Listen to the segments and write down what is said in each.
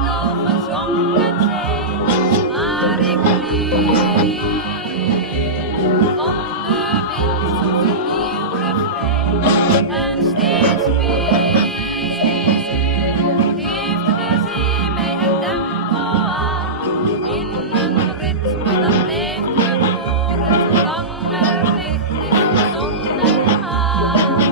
niet al gezongen zijn, maar ik leer van de wind soms een nieuw refrein. En steeds weer geeft de zee mij het tempo aan, in een ritme dat blijft me horen, zolang er licht is van zon en maan.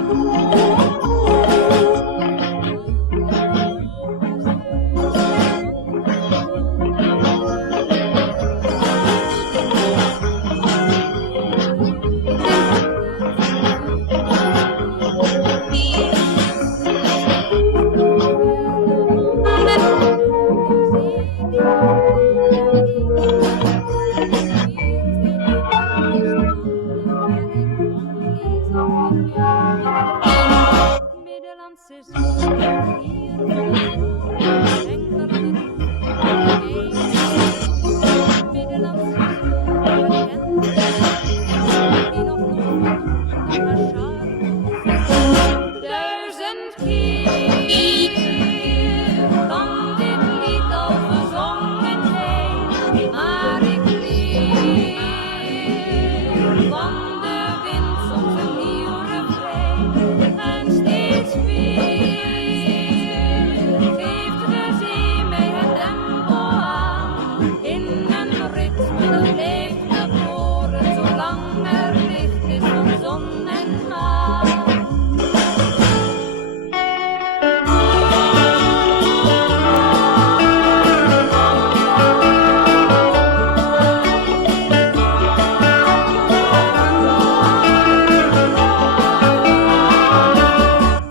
Middellandse Zee, hier van het oor, enkel aan het oer, Middellandse Zee, herkent wie nog nooit van haar charme gezien. 1000 keer kan dit lied al gezongen zijn, maar ik leer van de wind soms een nieuw refrein. En steeds weer geeft de zee mij het tempo aan, in een ritme dat blijft me horen, zolang er licht is van zon en maan.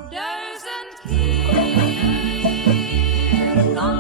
Duizend keer kan